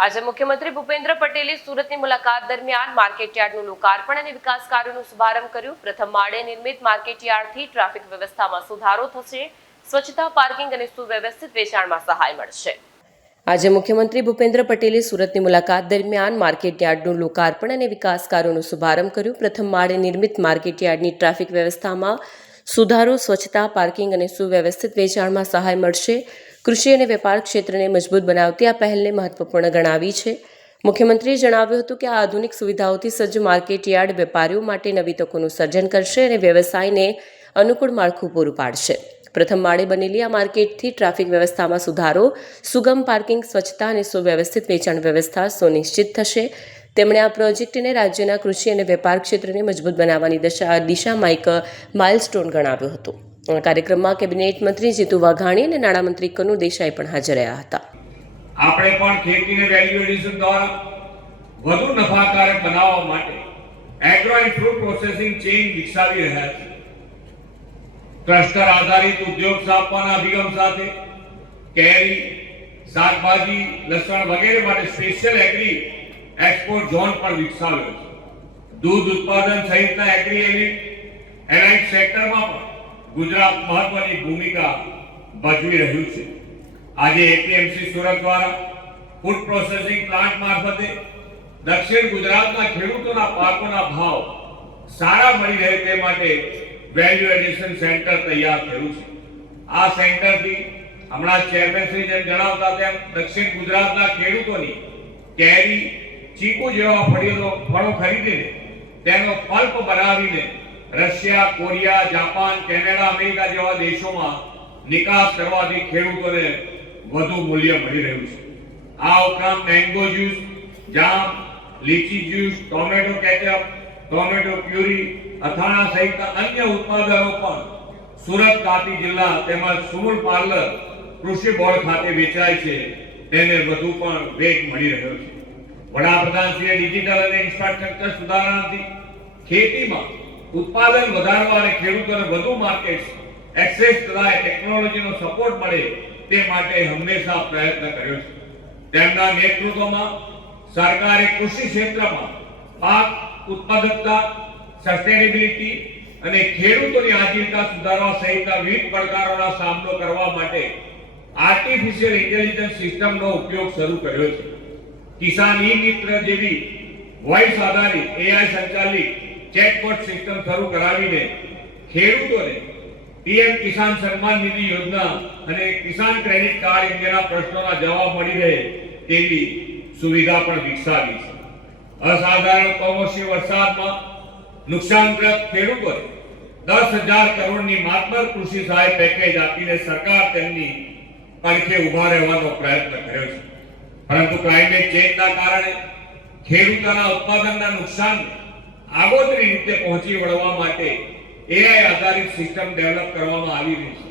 આજે મુખ્યમંત્રી ભૂપેન્દ્ર પટેલે સુરતની મુલાકાત દરમિયાન માર્કેટયાર્ડનું લોકાર્પણ અને વિકાસ કાર્યોનો શુભારંભ કર્યો। પ્રથમ માળે નિર્મિત માર્કેટયાર્ડથી ટ્રાફિક વ્યવસ્થામાં સુધારો થશે, સ્વચ્છતા, પાર્કિંગ અને સુવ્યવસ્થિત વેચાણમાં સહાય મળશે। આજે મુખ્યમંત્રી ભૂપેન્દ્ર પટેલે સુરતની મુલાકાત દરમિયાન માર્કેટયાર્ડનું લોકાર્પણ અને વિકાસ કાર્યોનો શુભારંભ કર્યો। પ્રથમ માળે નિર્મિત માર્કેટયાર્ડની ટ્રાફિક વ્યવસ્થામાં સુધારો, સ્વચ્છતા, પાર્કિંગ અને સુવ્યવસ્થિત વેચાણમાં સહાય મળશે। કૃષિ અને વેપાર ક્ષેત્રને મજબૂત બનાવતી આ પહેલને મહત્વપૂર્ણ ગણાવી છે। મુખ્યમંત્રીએ જણાવ્યું હતું કે આ આધુનિક સુવિધાઓથી સજ્જ માર્કેટયાર્ડ વેપારીઓ માટે નવી તકોનું સર્જન કરશે અને વ્યવસાયને અનુકૂળ માળખું પૂરું પાડશે। પ્રથમ માળે બનેલી આ માર્કેટથી ટ્રાફિક વ્યવસ્થામાં સુધારો, સુગમ પાર્કિંગ, સ્વચ્છતા અને સુવ્યવસ્થિત વેચાણ વ્યવસ્થા સુનિશ્ચિત થશે। તેમણે આ પ્રોજેક્ટને રાજ્યના કૃષિ અને વેપાર ક્ષેત્રને મજબૂત બનાવવાની દિશામાં એક માઇલસ્ટોન ગણાવ્યો હતો। આ કાર્યક્રમમાં કેબિનેટ મંત્રી જીતુ વાઘાણી અને નાણામંત્રી કનુ દેસાઈ પણ હાજર રહ્યા હતા। આપણે પણ ખેતીને વેલ્યુ એડિશન દ્વારા વધુ નફાકારક બનાવવા માટે agro and fruit processing chain વિકસાવી રહ્યા છીએ। ક્લસ્ટર આધારિત ઉદ્યોગ સ્થાપવાના અભિગમ સાથે કેરી, શાકભાજી, લસણ વગેરે માટે સ્પેશિયલ એગ્રી એક્સપોર્ટ ઝોન પણ વિકસાવ્યો છે। દૂધ ઉત્પાદન સહિતના એગ્રી એલાઇડ સેક્ટરમાં પણ ગુજરાત મહત્વની ભૂમિકા ભજવી રહ્યું છે। આજે એપીએમસી સુરત દ્વારા ફૂડ પ્રોસેસિંગ પ્લાન્ટ મારફતે દક્ષિણ ગુજરાતના ખેડૂતોના પાકોના ભાવ સારા મળી રહે તે માટે વેલ્યુ એડિશન સેન્ટર તૈયાર થયું છે। આ સેન્ટરથી હમણાં ચેરમેન શ્રી જેમ જણાવતા તેમ દક્ષિણ ગુજરાતના ખેડૂતોની કેરી, ચીકુ જેવા ફળો ખરીદીને તેનો પલ્પ બનાવીને Russia, Korea, Japan, Canada, America જેવા દેશોમાં નિકાસ કરવાથી ખેડૂતોને વધુ મૂલ્ય મળી રહ્યું છે। આ ઉપરાંત mango juice, jam, litchi juice, tomato ketchup, tomato puree, અથાણા સહિતના અન્ય ઉત્પાદનો પણ સુરત, તાપી જિલ્લા તેમજ સુમૂલ પાર્લર કૃષિ બોર્ડ ખાતે વેચાય છે। તેને વધુ પણ વેગ મળી રહ્યો છે। વડાપ્રધાનશ્રીએ ડિજિટલ અને ઇન્ફ્રાસ્ટ્રક્ચર સુધારણાથી ખેતીમાં ઉત્પાદન વધારવા અને ખેડૂતોને વધુ માર્કેટ એક્સેસ તથા ટેકનોલોજીનો સપોર્ટ મળે તે માટે હંમેશા પ્રયત્ન કર્યો છે। તેમના નેતૃત્વમાં સરકારે કૃષિ ક્ષેત્રમાં પાક ઉત્પાદકતા, સસ્ટેનેબિલિટી અને ખેડૂતોની આજીવિકા સુધારવા સહિતના વિવિધ પડકારોનો સામનો કરવા માટે આર્ટિફિશિયલ ઇન્ટેલિજન્સ સિસ્ટમનો ઉપયોગ શરૂ કર્યો છે। કિસાન ઈ-મિત્ર જેવી વોઇસ આધારિત એઆઈ સંચાલિત ચેટબોટ સિસ્ટમ શરૂ કરાવીને ખેડૂતોને પીએમ કિસાન સન્માન નિધિ યોજના અને કિસાન ક્રેડિટ કાર્ડ અંગેના પ્રશ્નોના જવાબ મળી રહે તેવી સુવિધા પણ વિકસાવી છે। અસાધારણ કમોસમી વરસાદમાં નુકસાનગ્રસ્ત ખેડૂતોને 10,000 કરોડની માતબર કૃષિ સહાય પેકેજ આપીને સરકાર તેમની પડખે ઉભા રહેવાનો પ્રયત્ન કર્યો છે। પરંતુ ક્લાઇમેટ ચેન્જના કારણે ખેડૂતોના ઉત્પાદનના નુકસાનને આગોતરી રીતે પહોંચી વળવા માટે એઆઈ આધારિત સિસ્ટમ ડેવલપ કરવામાં આવી રહી છે।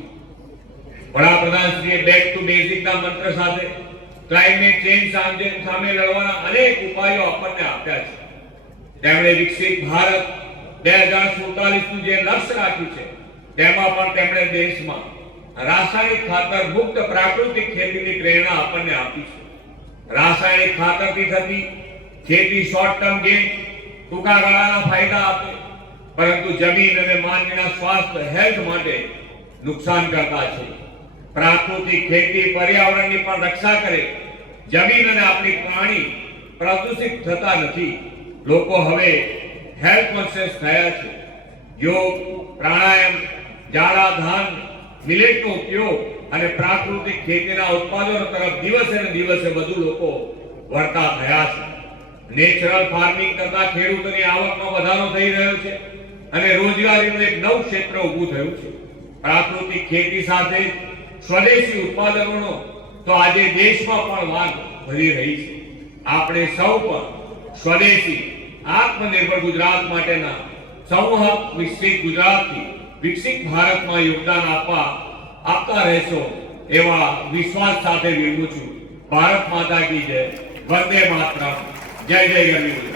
વડાપ્રધાનશ્રીએ બેક ટુ બેઝિકના મંત્ર સાથે ક્લાઇમેટ ચેન્જ સામે લડવાના અનેક ઉપાયો આપણને આપ્યા છે। તેમણે વિકસિત ભારત 2047નું જે લક્ષ્ય રાખ્યું છે તેમાં પણ તેમણે દેશમાં રાસાયણિક ખાતર મુક્ત પ્રાકૃતિક ખેતીની પ્રેરણા આપણને આપી છે। રાસાયણિક ખાતરથી થતી ખેતી શોર્ટ ટર્મ ગેઇન, ટૂંકા ગાળાના ફાયદા આપે, પરંતુ જમીન અને માનવીના સ્વાસ્થ્ય હેલ્થ માટે નુકસાન કરતા છે। પ્રાકૃતિક ખેતી પર્યાવરણની પણ રક્ષા કરે, જમીન અને આપણી પ્રાણી પ્રદૂષિત થતા નથી। લોકો હવે હેલ્થ કોન્શિયસ થયા છે। યોગ, પ્રાણાયામ, જાડા ધાન, મિલેટનો ઉપયોગ અને પ્રાકૃતિક ખેતીના ઉત્પાદનો તરફ દિવસે ને દિવસે વધુ લોકો વળતા થયા છે। નેચરલ ફાર્મિંગ કરતા ખેડૂતોની આવકમાં વધારો થઈ રહ્યો છે અને રોજગારીનું એક નવું ક્ષેત્ર ઊભું થયું છે। પ્રાકૃતિક ખેતી સાથે સ્વદેશી ઉત્પાદનોનો તો આજે દેશમાં પણ માંગ વધી રહી છે। આપણે સૌ પણ સ્વદેશી આત્મનિર્ભર ગુજરાત માટેના સંવાહક વિકસિત ગુજરાતથી વિકસિત ભારતમાં યોગદાન આપતા રહેશો એવા વિશ્વાસ સાથે વિરમું છું। ભારત માતા કી જય, વંદે માતરમ, જય જય ગરવી।